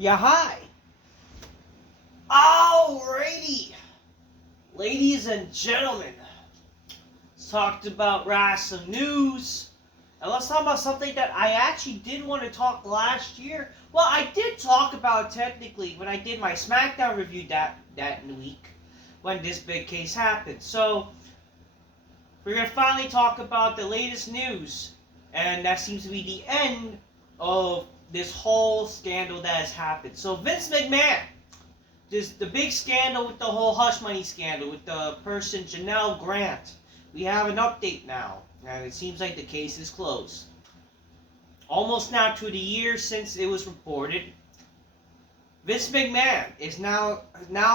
Yeah, hi. Alrighty. Ladies and gentlemen, let's talk about wrestling news. And let's talk about something that I actually did want to talk last year. Well, I did talk about technically when I did my SmackDown review that week when this big case happened. So, we're going to finally talk about the latest news. And that seems to be the end of this whole scandal that has happened. So, Vince McMahon. The big scandal with the whole hush money scandal with the person Janelle Grant. We have an update now, and it seems like the case is closed. Almost now to the year since it was reported, Vince McMahon is now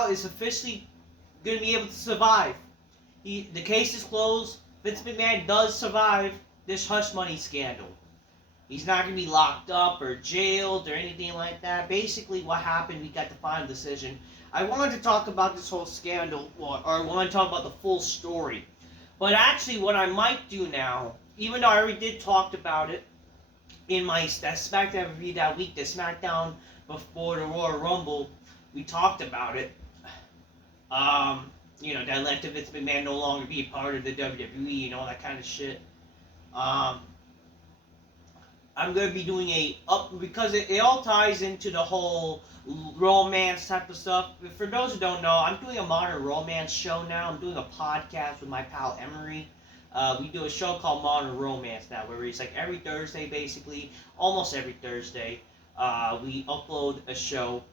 is officially going to be able to survive. The case is closed. Vince McMahon does survive this hush money scandal. He's not going to be locked up or jailed or anything like that. Basically, what happened, we got the final decision. I wanted to talk about this whole scandal, or I want to talk about the full story. But actually, what I might do now, even though I already did talk about it in my SmackDown review that week, the SmackDown before the Royal Rumble, we talked about it. That led to Vince McMahon no longer be a part of the WWE and all that kind of shit. I'm going to be doing because it all ties into the whole romance type of stuff. For those who don't know, I'm doing a modern romance show now. I'm doing a podcast with my pal Emery. We do a show called Modern Romance now, where it's like every Thursday, basically, almost every Thursday, we upload a show.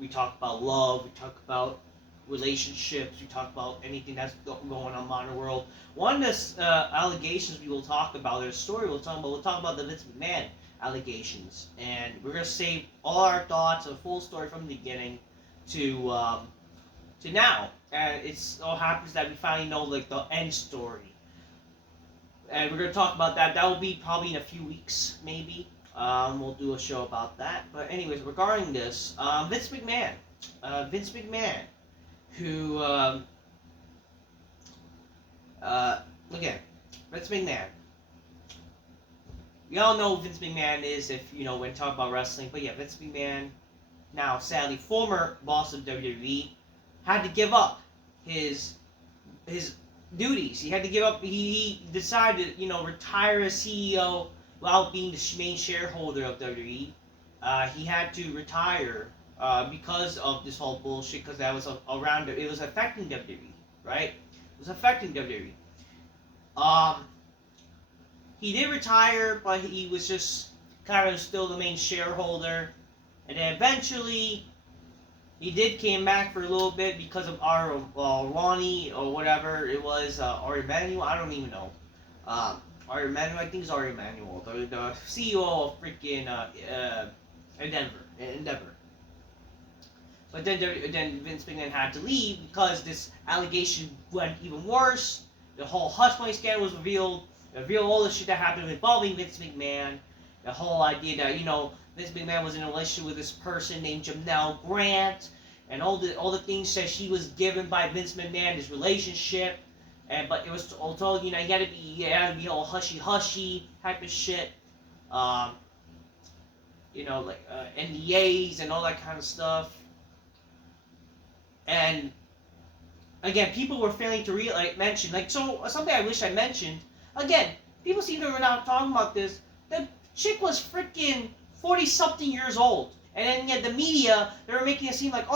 We talk about love, we talk about relationships, we talk about anything that's going on in the modern world. One of the allegations we will talk about, or a story we'll talk about the Vince McMahon allegations, and we're gonna save all our thoughts, a full story from the beginning to now. And it all happens that we finally know like the end story, and we're gonna talk about that. That will be probably in a few weeks, maybe. We'll do a show about that. But anyways, regarding this, Vince McMahon, who, again, Vince McMahon. We all know who Vince McMahon is if, when talking about wrestling. But yeah, Vince McMahon, now sadly former boss of WWE, had to give up his duties. He had to give up, he decided to, retire as CEO without being the main shareholder of WWE. He had to retire because of this whole bullshit, because that was around it was affecting WWE, right? It was affecting WWE. He did retire, but he was just kind of still the main shareholder, and then eventually he did came back for a little bit because of Ronnie or whatever it was, Ari Emanuel, I don't even know. Ari Emanuel, I think it's Ari Emanuel, the CEO of freaking Endeavor. But then Vince McMahon had to leave because this allegation went even worse. The whole hush money scandal was revealed. Revealed all the shit that happened involving Vince McMahon. The whole idea that Vince McMahon was in a relationship with this person named Janelle Grant, and all the things that she was given by Vince McMahon, this relationship. But it was all told, you gotta be all hushy type of shit. NDAs and all that kind of stuff. And again, people were failing to mention, so something I wish I mentioned. Again, people seem to not talking about this. The chick was freaking 40-something years old, and then the media, they were making it seem like,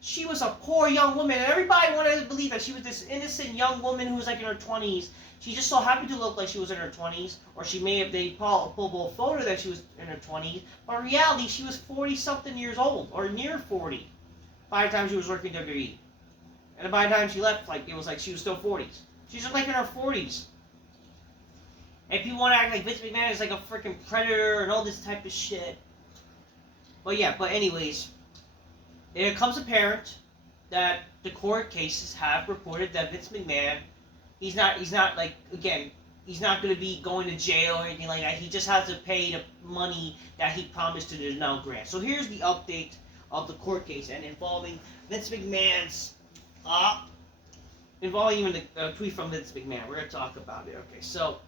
she was a poor young woman, and everybody wanted to believe that she was this innocent young woman who was like in her 20s. She just so happened to look like she was in her 20s, or they pulled a photo that she was in her 20s, but in reality, she was 40-something years old, or near 40. By the time she was working WWE. And by the time she left, it was like she was still 40s. She's just like in her 40s. And people want to act like Vince McMahon is like a freaking predator and all this type of shit. But anyways, it becomes apparent that the court cases have reported that Vince McMahon, he's not going to be going to jail or anything like that. He just has to pay the money that he promised to Janelle Grant. So here's the update of the court case, and involving Vince McMahon's, involving even the tweet from Vince McMahon. We're going to talk about it. Okay, so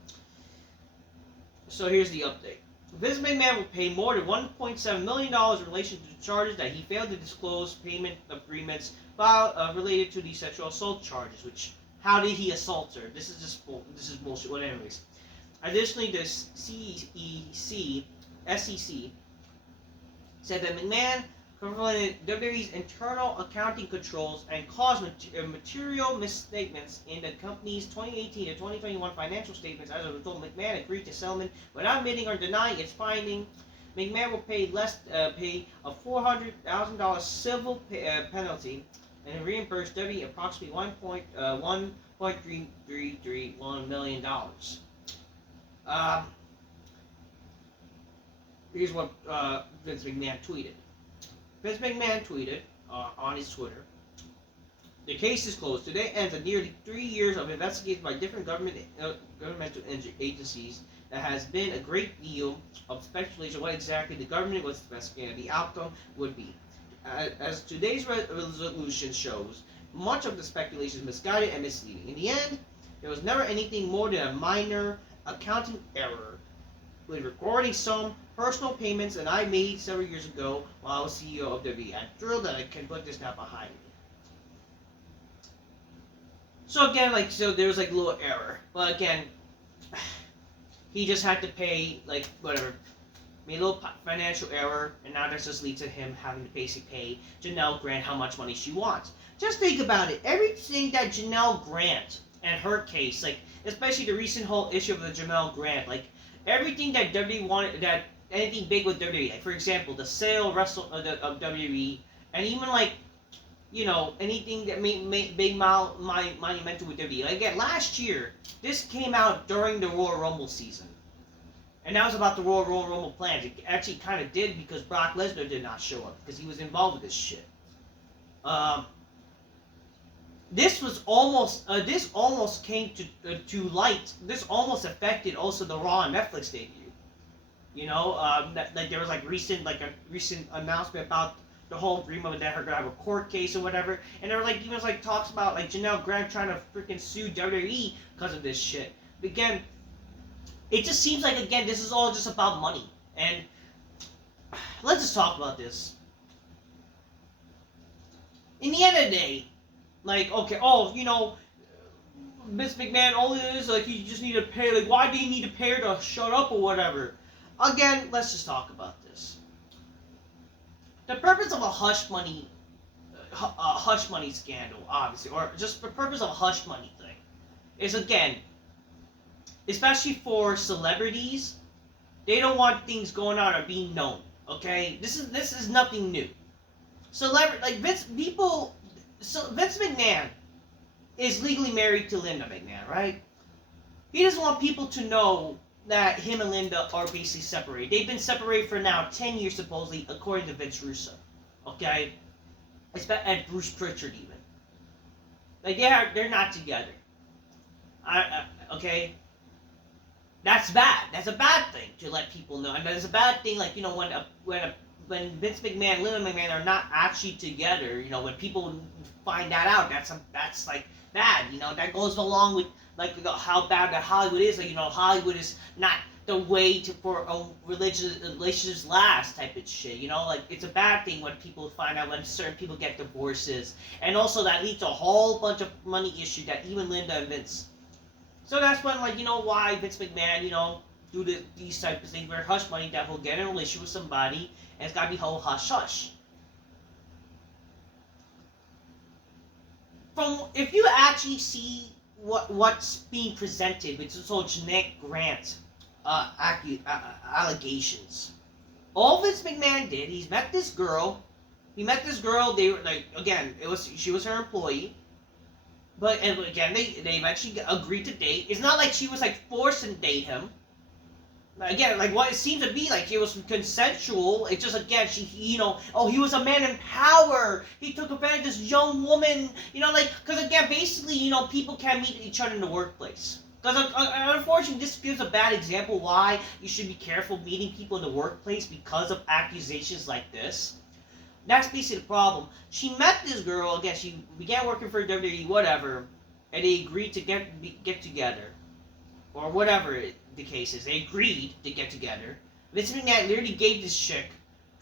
here's the update. Vince McMahon will pay more than $1.7 million in relation to the charges that he failed to disclose payment agreements related to the sexual assault charges. Which, how did he assault her? This is bullshit. But anyways, additionally, the SEC said that McMahon confronted WWE's internal accounting controls and caused material misstatements in the company's 2018 to 2021 financial statements. As a result, McMahon agreed to settlement without admitting or denying its finding. McMahon will pay a $400,000 civil penalty and reimburse WWE approximately $1.3331 million. Here's what Vince McMahon tweeted. Vince McMahon tweeted on his Twitter, "The case is closed. Today ends nearly 3 years of investigation by different governmental agencies. There has been a great deal of speculation what exactly the government was investigating the outcome would be. As today's resolution shows, much of the speculation is misguided and misleading. In the end, there was never anything more than a minor accounting error with recording some personal payments that I made several years ago while I was CEO of WWE. I'm thrilled that I can put this now behind me." So again, there was a little error, but again, he just had to pay whatever, made a little financial error, and now that just leads to him having to basically pay Janelle Grant how much money she wants. Just think about it. Everything that Janelle Grant and her case, especially the recent whole issue of the Janelle Grant, everything that WWE wanted, that anything big with WWE, for example, the sale of WWE, and even anything that made big monumental with WWE. Again, last year, this came out during the Royal Rumble season, and that was about the Royal Rumble plans. It actually kind of did because Brock Lesnar did not show up because he was involved with this shit. This almost came to light. This almost affected also the Raw and Netflix debut. There was a recent announcement about the whole agreement that her gonna have a court case or whatever, and there were even talks about Janelle Grant trying to freaking sue WWE because of this shit. But again, it just seems this is all just about money. And let's just talk about this. In the end of the day, Vince McMahon, all it is, you just need to pay, why do you need to pay her to shut up or whatever? Again, let's just talk about this. The purpose of a hush money scandal, obviously, or just the purpose of a hush money thing, is again, especially for celebrities, they don't want things going on or being known. Okay, this is nothing new. Vince McMahon is legally married to Linda McMahon, right? He doesn't want people to know that him and Linda are basically separated. They've been separated for now 10 years, supposedly, according to Vince Russo. Okay? And Bruce Pritchard, even. They're not together. Okay? That's bad. That's a bad thing to let people know. And that's a bad thing, when Vince McMahon and Linda McMahon are not actually together, when people find that out, that's bad. That goes along with how bad that Hollywood is. Hollywood is not the way for a relationships last type of shit. It's a bad thing when people find out when certain people get divorces, and also that leads to a whole bunch of money issue that even Linda and Vince. So that's when why Vince McMahon do these type of things where hush money that he'll get in a relationship with somebody and it's gotta be whole hush hush. If you actually see what's being presented with this whole Jeanette Grant allegations, all Vince McMahon did, he met this girl. They were she was her employee. But again, they eventually agreed to date. It's not like she was forced to date him. Again, what it seemed to be it was consensual. It's just he was a man in power. He took advantage of this young woman. Because again, basically, people can't meet each other in the workplace. Because unfortunately, this gives a bad example why you should be careful meeting people in the workplace because of accusations like this. That's basically the problem. She met this girl, again, she began working for WWE, whatever, and they agreed to get together. Or whatever the case is. They agreed to get together. Vince McMahon literally gave this chick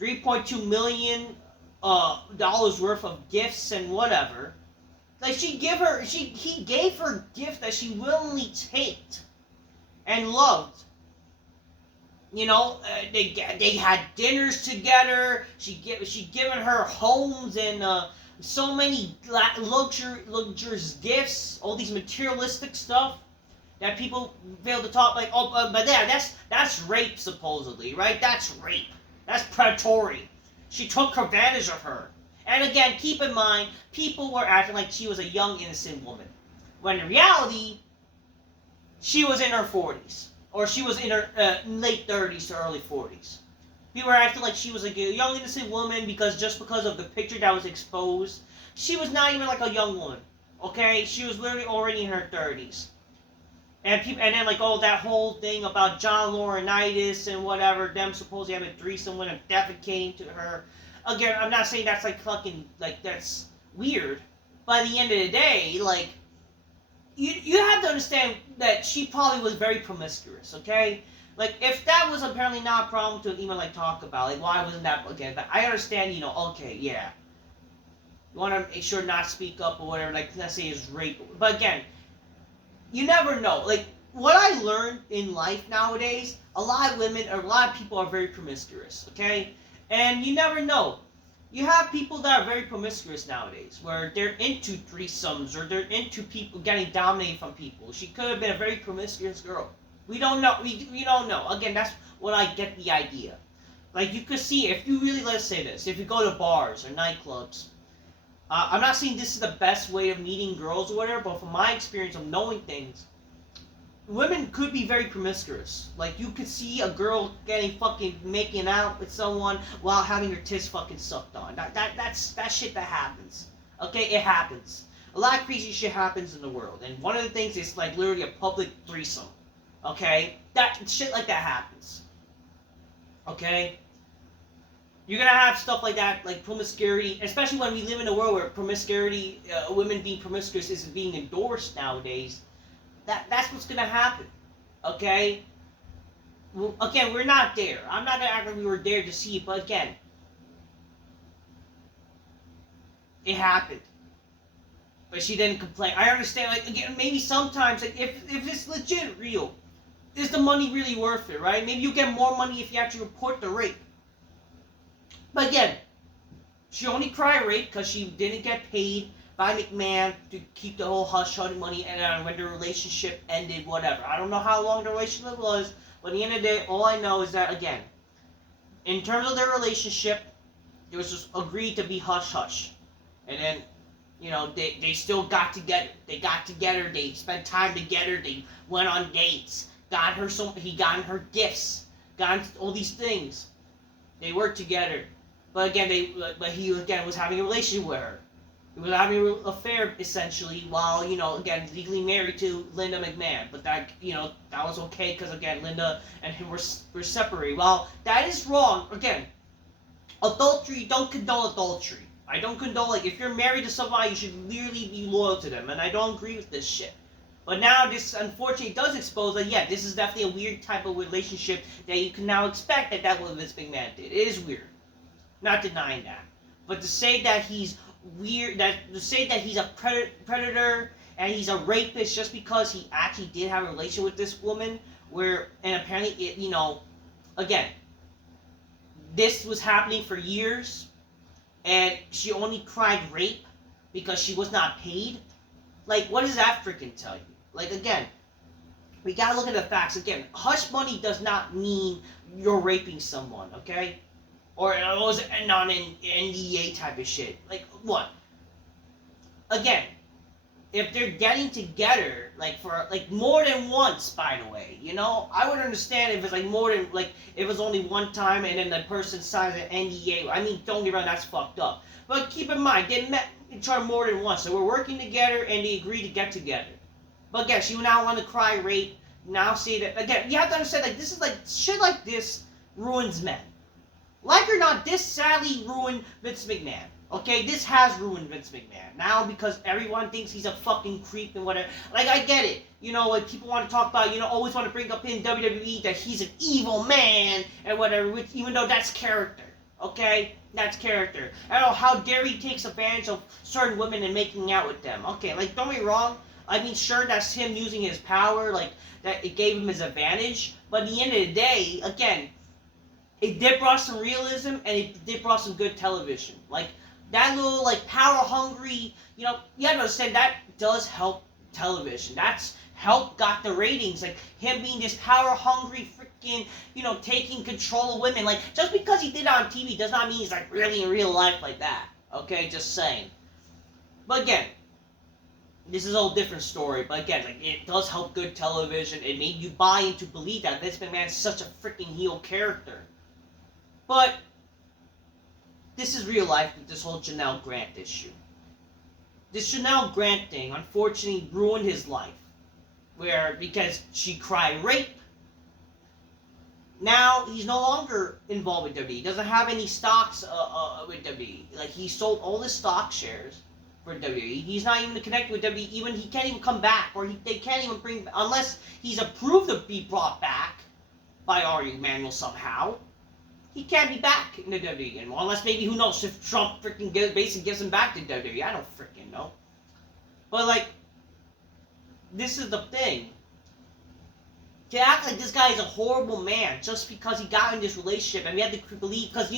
$3.2 million dollars worth of gifts and whatever. Like he gave her gifts that she willingly take and loved. You know, they had dinners together. She given her homes and so many luxurious gifts. All these materialistic stuff that people fail to talk like. Oh, but that's rape supposedly, right? That's rape. That's predatory. She took advantage of her. And again, keep in mind, people were acting like she was a young, innocent woman. When in reality, she was in her 40s. Or she was in her late 30s to early 40s. People were acting like she was like a young, innocent woman just because of the picture that was exposed. She was not even like a young woman. Okay? She was literally already in her 30s. And then like, oh, that whole thing about John Laurinaitis and whatever, them supposedly having a threesome when defecating to her. Again, I'm not saying that's like fucking, like, that's weird. But at the end of the day, like, you have to understand that she probably was very promiscuous, okay? Like, if that was apparently not a problem to even, like, talk about, like, why wasn't that, again, but I understand, you know, okay, yeah. You want to make sure not speak up or whatever, like, let's say it's rape. But again, you never know. Like, what I learned in life nowadays, a lot of women, or a lot of people are very promiscuous, okay? And you never know. You have people that are very promiscuous nowadays, where they're into threesomes, or they're into people getting dominated from people. She could have been a very promiscuous girl. We don't know. We don't know. Again, that's what I get the idea. Like, you could see, if you really, let's say this, if you go to bars or nightclubs, I'm not saying this is the best way of meeting girls or whatever, but from my experience of knowing things, women could be very promiscuous. Like, you could see a girl making out with someone while having her tits fucking sucked on. That's shit that happens. Okay, it happens. A lot of crazy shit happens in the world, and one of the things is like literally a public threesome. Okay, that shit like that happens. Okay, you're gonna have stuff like that, like promiscuity, especially when we live in a world where promiscuity, women being promiscuous isn't being endorsed nowadays. That's what's gonna happen, okay? Well, again, we're not there. I'm not gonna act like we were there to see it, but again, it happened. But she didn't complain. I understand, like, again, maybe sometimes, like, if it's legit real, is the money really worth it, right? Maybe you get more money if you actually report the rape. But again, she only cried rape because she didn't get paid by McMahon to keep the whole hush-hush money, and when the relationship ended, whatever. I don't know how long the relationship was, but at the end of the day, all I know is that, again, in terms of their relationship, it was just agreed to be hush-hush. And then, you know, they still got together. They got together, they spent time together, they went on dates, he got her gifts, got all these things. They worked together. But again, he was having a relationship with her. He was having an affair, essentially, while, you know, again, legally married to Linda McMahon. But that, you know, that was okay, because, again, Linda and him were separated. While that is wrong, again, adultery, don't condone adultery. I don't condone, like, if you're married to somebody, you should literally be loyal to them, and I don't agree with this shit. But now this, unfortunately, does expose that, yeah, this is definitely a weird type of relationship that you can now expect that what Vince McMahon did. It is weird. Not denying that. But to say that he's weird, to say that he's a predator and he's a rapist just because he actually did have a relation with this woman, and apparently it, you know, again, this was happening for years, and she only cried rape because she was not paid. Like, what does that freaking tell you? Like, again, we gotta look at the facts. Again, hush money does not mean you're raping someone, okay? Or it was non NDA type of shit. Like, what? Again, if they're getting together, like, for, like, more than once, by the way, you know? I would understand if it's, like, more than, like, if it was only one time and then the person signs an NDA. I mean, don't get me wrong, that's fucked up. But keep in mind, they met each other more than once. So we're working together and they agreed to get together. But again, she would now want to cry rape, now say that, again, you have to understand, like, this is, like, shit like this ruins men. Like or not, this sadly ruined Vince McMahon. Okay, this has ruined Vince McMahon. Now because everyone thinks he's a fucking creep and whatever. Like, I get it. like people want to talk about, always want to bring up in WWE that he's an evil man and whatever, which, even though that's character, okay? That's character. I don't know, how dare he takes advantage of certain women and making out with them. Okay, like, don't get me wrong. I mean, sure, that's him using his power, like, that it gave him his advantage. But at the end of the day, again, it did brought some realism and it did brought some good television. Like, that little, like, power-hungry, you have to understand, that does help television. That's helped got the ratings. Like, him being this power-hungry freaking, taking control of women. Like, just because he did it on TV does not mean he's, like, really in real life like that. Okay, just saying. But again, this is a whole different story. But again, like, it does help good television. It made you buy into believe that Vince McMahon is such a freaking heel character. But this is real life with this whole Janelle Grant issue. This Janelle Grant thing, unfortunately, ruined his life. Because she cried rape. Now, he's no longer involved with WWE. He doesn't have any stocks with WWE. Like, he sold all his stock shares for WWE. He's not even connected with WWE. Even he can't even come back. Or they can't even bring... Unless he's approved to be brought back by Ari Emanuel somehow. He can't be back in the WWE anymore. Unless maybe, who knows, if Trump freaking basically gives him back to WWE. I don't freaking know. But, like, this is the thing. To act like this guy is a horrible man just because he got in this relationship and we had to believe, because,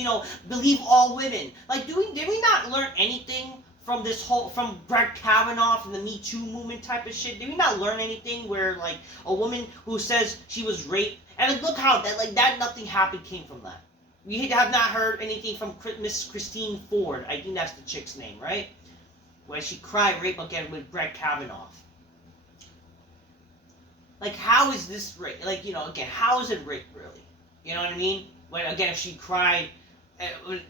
believe all women. Like, did we not learn anything from from Brett Kavanaugh and the Me Too movement type of shit? Did we not learn anything where, like, a woman who says she was raped, and look how, nothing happened came from that. We have not heard anything from Miss Christine Ford. I think that's the chick's name, right? Where she cried rape again with Brett Kavanaugh. Like, how is this rape? Like, again, how is it rape, really? You know what I mean? When, again, if she cried,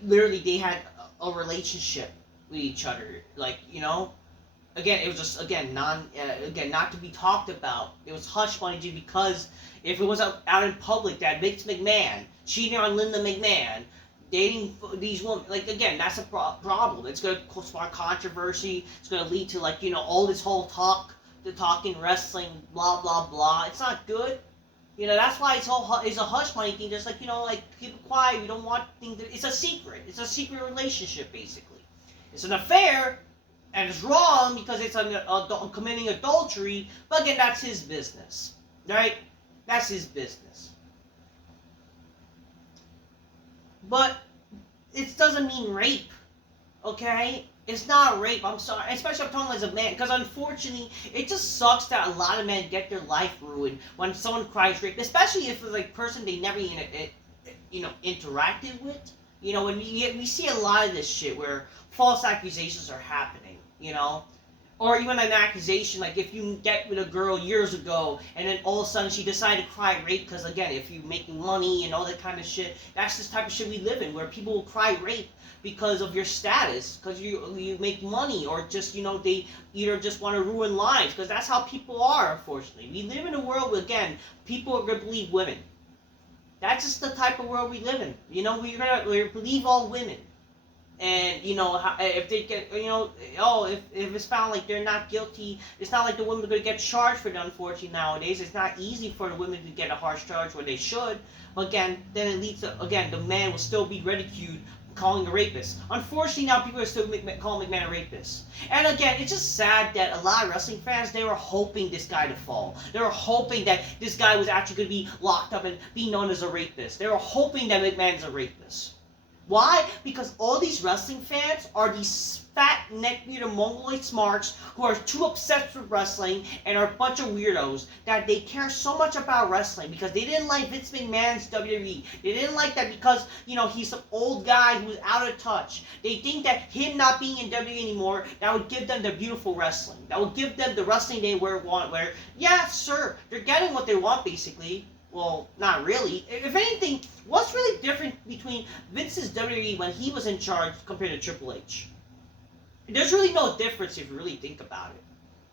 literally they had a relationship with each other. Like, again, it was just, again, not to be talked about. It was hush money because if it was out in public that Vince McMahon cheating on Linda McMahon, dating these women, like, again, that's a problem. It's going to spark controversy. It's going to lead to, like, all this whole talking wrestling, blah, blah, blah. It's not good. That's why it's a hush money thing. Just like, keep it quiet. We don't want things it's a secret. It's a secret relationship, basically. It's an affair, and it's wrong because it's committing adultery, but again, that's his business. Right? That's his business. But it doesn't mean rape. Okay? It's not rape, I'm sorry. Especially I'm talking as a man, because unfortunately, it just sucks that a lot of men get their life ruined when someone cries rape, especially if it's like a person they never interacted with. When we see a lot of this shit where false accusations are happening, or even an accusation, like if you get with a girl years ago and then all of a sudden she decided to cry rape because, again, if you're making money and all that kind of shit, that's this type of shit we live in, where people will cry rape because of your status, because you make money, or just, they either just want to ruin lives, because that's how people are, unfortunately. We live in a world where, again, people are going to believe women. That's just the type of world we live in. We're going to believe all women. And, if they get, if it's found like they're not guilty, it's not like the women are going to get charged for it, unfortunately, nowadays. It's not easy for the women to get a harsh charge when they should. But again, then it leads to, again, the man will still be ridiculed, calling a rapist. Unfortunately, now people are still calling McMahon a rapist. And again, it's just sad that a lot of wrestling fans, they were hoping this guy to fall. They were hoping that this guy was actually going to be locked up and be known as a rapist. They were hoping that McMahon's a rapist. Why? Because all these wrestling fans are these fat, neck-bearded mongoloid smarts who are too obsessed with wrestling and are a bunch of weirdos that they care so much about wrestling because they didn't like Vince McMahon's WWE. They didn't like that because, he's some old guy who's out of touch. They think that him not being in WWE anymore, that would give them the beautiful wrestling. That would give them the wrestling they want, where, yeah, sure, they're getting what they want, basically. Well, not really. If anything, what's really different between Vince's WWE when he was in charge compared to Triple H? There's really no difference if you really think about it.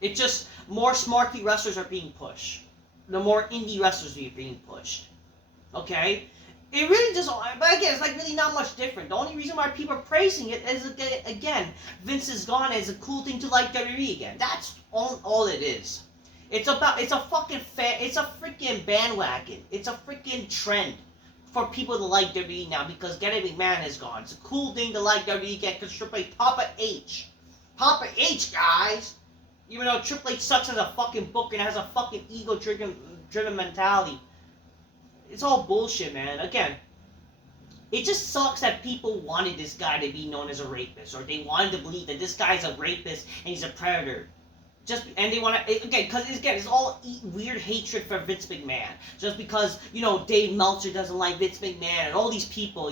It's just more smarty wrestlers are being pushed. The more indie wrestlers are being pushed. Okay? It really just, but again, it's like really not much different. The only reason why people are praising it is, again, Vince is gone, and it's a cool thing to like WWE again. That's all it is. It's a fucking it's a freaking bandwagon. It's a freaking trend for people to like WWE now because Getty McMahon is gone. It's a cool thing to like WWE again because Triple H, Papa H. Papa H, guys! Even though Triple H sucks as a fucking booker and has a fucking ego-driven mentality. It's all bullshit, man. Again, it just sucks that people wanted this guy to be known as a rapist, or they wanted to believe that this guy's a rapist and he's a predator. And they want to, again, because it's all weird hatred for Vince McMahon. Just because, Dave Meltzer doesn't like Vince McMahon and all these people,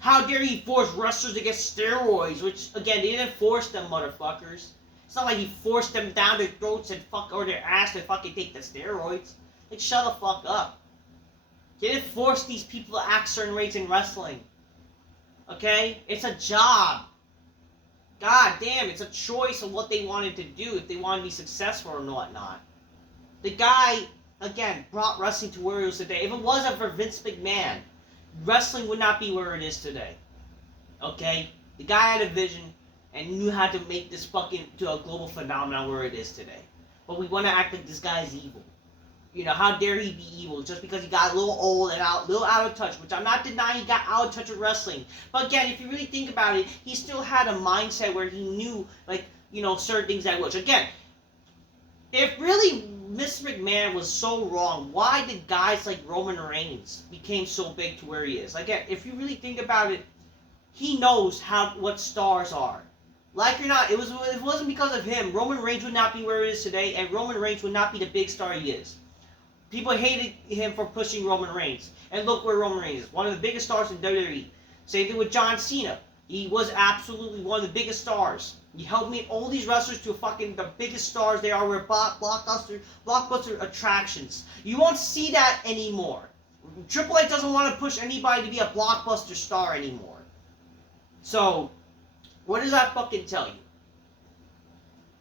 how dare he force wrestlers to get steroids, which, again, they didn't force them, motherfuckers. It's not like he forced them down their throats or their ass to fucking take the steroids. Like, shut the fuck up. He didn't force these people to act certain ways in wrestling. Okay? It's a job. God damn, it's a choice of what they wanted to do, if they wanted to be successful or whatnot. The guy, again, brought wrestling to where it is today. If it wasn't for Vince McMahon, wrestling would not be where it is today. Okay? The guy had a vision and knew how to make this fucking to a global phenomenon where it is today. But we want to act like this guy's evil. How dare he be evil just because he got a little old and a little out of touch, which I'm not denying he got out of touch with wrestling. But again, if you really think about it, he still had a mindset where he knew, certain things that which, again, if really Mr. McMahon was so wrong, why did guys like Roman Reigns became so big to where he is? Again, if you really think about it, he knows what stars are. Like or not, if it wasn't because of him, Roman Reigns would not be where he is today, and Roman Reigns would not be the big star he is. People hated him for pushing Roman Reigns. And look where Roman Reigns is. One of the biggest stars in WWE. Same thing with John Cena. He was absolutely one of the biggest stars. He helped make all these wrestlers to the biggest stars they are. Were blockbuster attractions. You won't see that anymore. Triple H doesn't want to push anybody to be a blockbuster star anymore. So, what does that fucking tell you?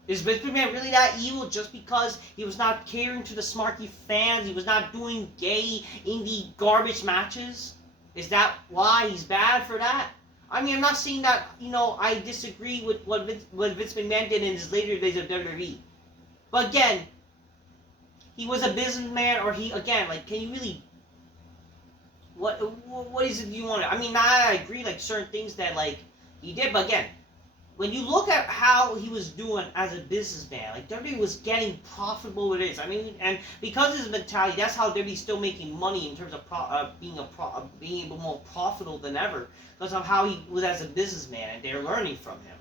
Is Vince McMahon really that evil just because he was not catering to the smarky fans? He was not doing gay, indie garbage matches? Is that why he's bad for that? I mean, I'm not saying that, I disagree with what Vince McMahon did in his later days of WWE. But again, he was a businessman, or can you really... What is it you want to... I mean, I agree, certain things that, he did, but again... When you look at how he was doing as a businessman, WWE was getting profitable with it. I mean, and because of his mentality, that's how WWE's still making money in terms of being able more profitable than ever, because of how he was as a businessman, and they're learning from him.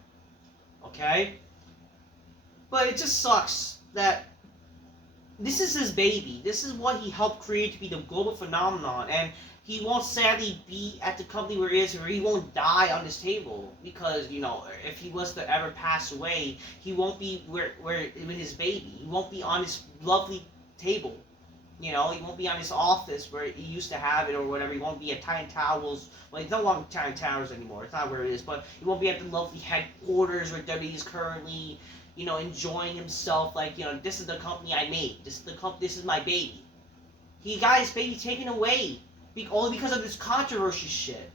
Okay? But it just sucks that this is his baby. This is what he helped create to be the global phenomenon, and he won't sadly be at the company where he is, or he won't die on this table, because, if he was to ever pass away, he won't be where with his baby. He won't be on his lovely table. He won't be on his office where he used to have it or whatever. He won't be at Titan Towers. Well, he's no longer Titan Towers anymore. It's not where it is, but he won't be at the lovely headquarters where WWE is currently, enjoying himself. This is the company I made. This is my baby. He got his baby taken away. Only because of this controversy shit.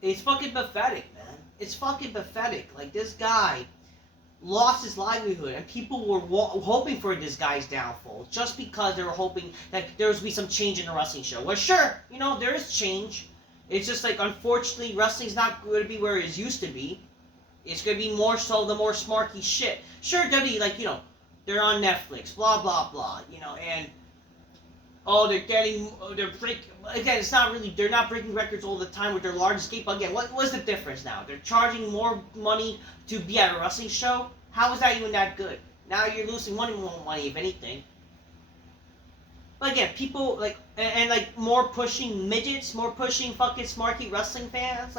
It's fucking pathetic, man. It's fucking pathetic. This guy lost his livelihood, and people were hoping for this guy's downfall, just because they were hoping that there would be some change in the wrestling show. Well, sure, there is change. It's just, unfortunately, wrestling's not going to be where it used to be. It's going to be more so the more smarky shit. Sure, WWE, they're on Netflix, blah, blah, blah, and... Oh, they're breaking, again, it's not really, they're not breaking records all the time with their largest gate, but again, what's the difference now? They're charging more money to be at a wrestling show? How is that even that good? Now you're losing more money, if anything. But again, people, more pushing midgets, more pushing fucking smarky wrestling fans,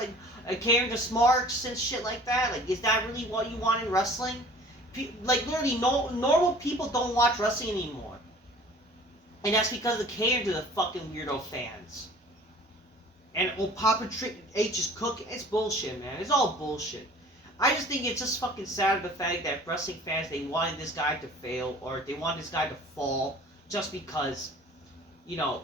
catering to smarks and shit like that, is that really what you want in wrestling? Literally, normal people don't watch wrestling anymore. And that's because of the catering to the fucking weirdo fans. And Papa H is cooking. It's bullshit, man. It's all bullshit. I just think it's just fucking sad and pathetic that wrestling fans, they wanted this guy to fail, or they want this guy to fall, just because, they're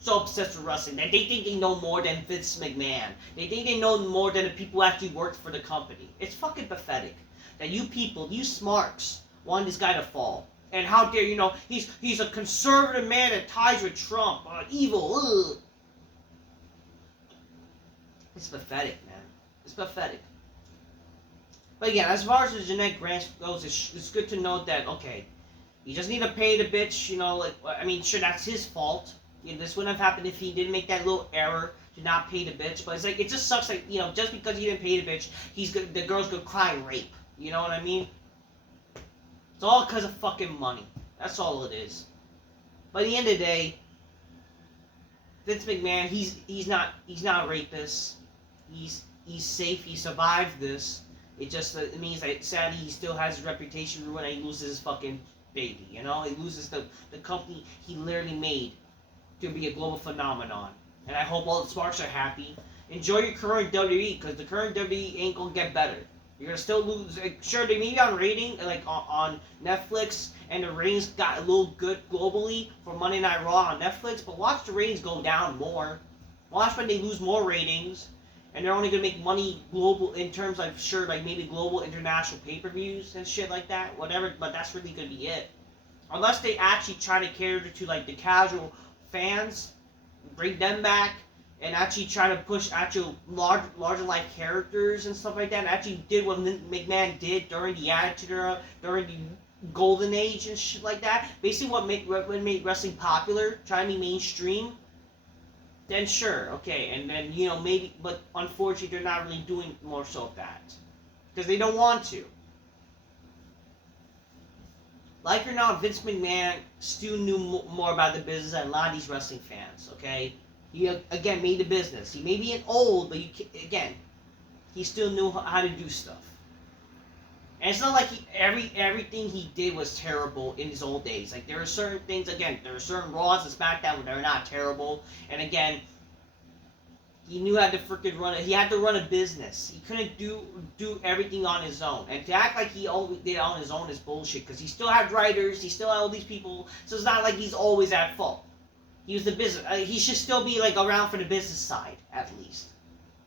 so obsessed with wrestling that they think they know more than Vince McMahon. They think they know more than the people who actually worked for the company. It's fucking pathetic that you people, you smarks, want this guy to fall. And how dare, he's a conservative man that ties with Trump. Evil. Ugh. It's pathetic, man. It's pathetic. But again, as far as the Jeanette Grant goes, it's good to note that, okay, you just need to pay the bitch, sure, that's his fault. This wouldn't have happened if he didn't make that little error to not pay the bitch. But it's like, it just sucks, like, just because he didn't pay the bitch, the girl's gonna cry rape. You know what I mean? It's all because of fucking money. That's all it is. By the end of the day, Vince McMahon, he's not a rapist. He's safe. He survived this. It means that sadly he still has his reputation ruined and he loses his fucking baby. He loses the company he literally made to be a global phenomenon. And I hope all the Sparks are happy. Enjoy your current WWE, because the current WWE ain't gonna get better. You're gonna still lose. Sure, they may be on rating, like on Netflix, and the ratings got a little good globally for Monday Night Raw on Netflix, but watch the ratings go down more. Watch when they lose more ratings, and they're only gonna make money global in terms of, sure, like maybe global international pay-per-views and shit like that, whatever, but that's really gonna be it. Unless they actually try to cater to like the casual fans, bring them back, and actually try to push actual larger life characters and stuff like that, and actually did what McMahon did during the Attitude Era, during the Golden Age and shit like that. Basically what made wrestling popular, trying to be mainstream, then sure, okay, and then, maybe, but unfortunately they're not really doing more so of that. Because they don't want to. Like or not, Vince McMahon still knew more about the business than a lot of these wrestling fans, okay? He, again, made the business. He may be an old, but he still knew how to do stuff. And it's not like everything he did was terrible in his old days. Like, there are certain things, again, there are certain Raws and SmackDown where they're not terrible. And again, he knew how to freaking run it. He had to run a business. He couldn't do everything on his own. And to act like he always did it on his own is bullshit. Because he still had writers. He still had all these people. So it's not like he's always at fault. He was the business. He should still be like around for the business side, at least.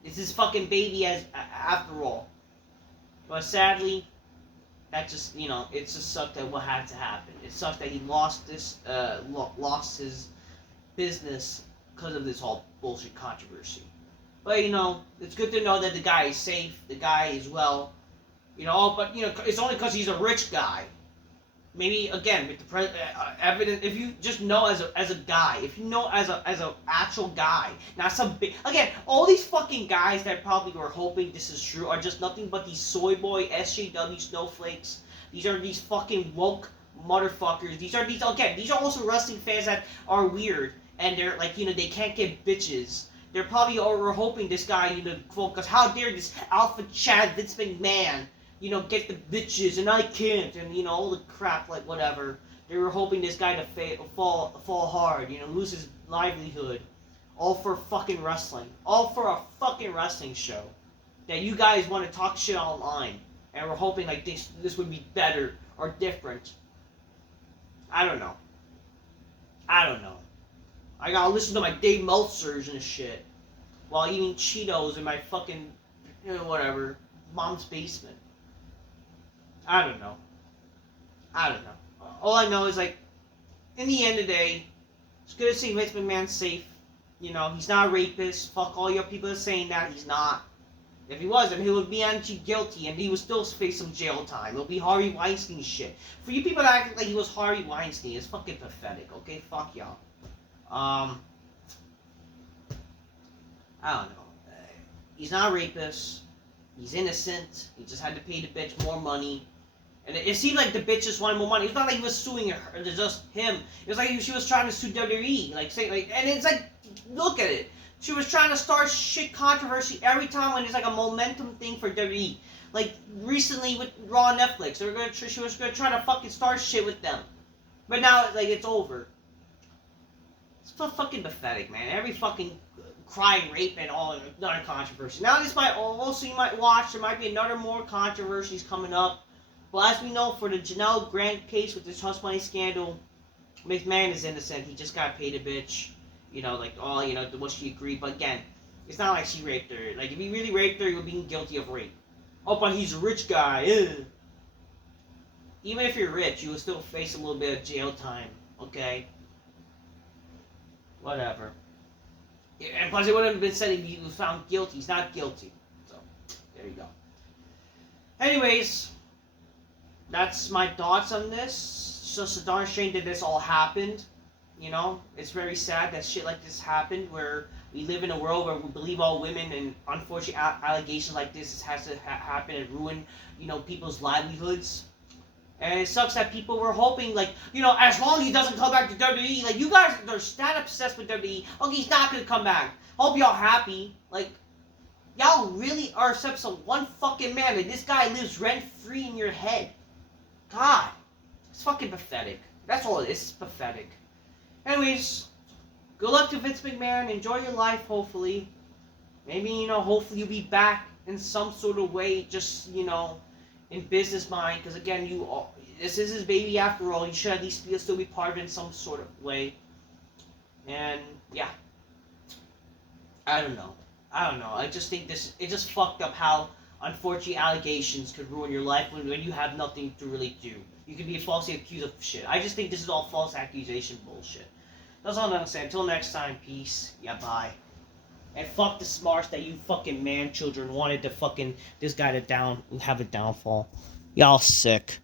It's his fucking baby after all. But sadly, that just, it just sucked that what had to happen. It sucked that he lost lost his business because of this whole bullshit controversy. But, it's good to know that the guy is safe, the guy is well, but, it's only because he's a rich guy. Maybe, again, with the evidence, if you just know as a guy, if you know as a actual guy, not some big, again, all these fucking guys that probably were hoping this is true are just nothing but these soy boy SJW snowflakes. These are these fucking woke motherfuckers. These are also wrestling fans that are weird, and they're like, they can't get bitches. They're probably were hoping this guy, focus, how dare this alpha Chad Vince McMahon, get the bitches, and I can't, and, all the crap, like, whatever. They were hoping this guy to fall hard, lose his livelihood. All for fucking wrestling. All for a fucking wrestling show. That you guys want to talk shit online. And we're hoping, like, this would be better or different. I don't know. I gotta listen to my Dave Meltzers and shit while eating Cheetos in my fucking, whatever, mom's basement. I don't know. All I know is, like, in the end of the day, it's good to see Vince McMahon safe. He's not a rapist. Fuck all your people that are saying that. He's not. If he was, then he would be actually guilty, and he would still face some jail time. It'll be Harvey Weinstein shit. For you people that act like he was Harvey Weinstein, it's fucking pathetic, okay? Fuck y'all. I don't know. He's not a rapist. He's innocent. He just had to pay the bitch more money. And it seemed like the bitch just wanted more money. It's not like he was suing her, just him. It was like she was trying to sue WWE. And it's like, look at it. She was trying to start shit controversy every time when it's like a momentum thing for WWE. Like, recently with Raw and Netflix, she was gonna try to fucking start shit with them. But now, like, it's over. It's fucking pathetic, man. Every fucking crying rape and all, another controversy. Now this might also, you might watch, there might be another more controversies coming up. Well, as we know, for the Janelle Grant case with this hush money scandal, McMahon is innocent. He just got paid a bitch. What she agreed. But again, it's not like she raped her. Like, if he really raped her, he would be guilty of rape. Oh, but he's a rich guy. Ugh. even if you're rich, you will still face a little bit of jail time. Okay? Whatever. And plus, it would have been said if he was found guilty. He's not guilty. So, there you go. Anyways, that's my thoughts on this. It's just a darn shame that this all happened. You know, it's very sad that shit like this happened, where we live in a world where we believe all women, and unfortunately allegations like this has to happen and ruin, you know, people's livelihoods. And it sucks that people were hoping, like, you know, as long as he doesn't come back to WWE, like, you guys are that obsessed with WWE. Okay, he's not gonna come back. Hope y'all happy. Like, y'all really are obsessed with one fucking man, and this guy lives rent-free in your head. God. It's fucking pathetic. That's all it is. It's pathetic. Anyways, good luck to Vince McMahon. Enjoy your life, hopefully. Maybe, you know, hopefully you'll be back in some sort of way, just, you know, in business mind, because again, this is his baby after all. You should at least still be part of it in some sort of way. And yeah, I don't know. I just think it just fucked up how unfortunate allegations could ruin your life when you have nothing to really do. You could be falsely accused of shit. I just think this is all false accusation bullshit. That's all I'm gonna say. Until next time, peace. Yeah, bye. And fuck the smarts that you fucking man children wanted to fucking this guy to have a downfall. Y'all sick.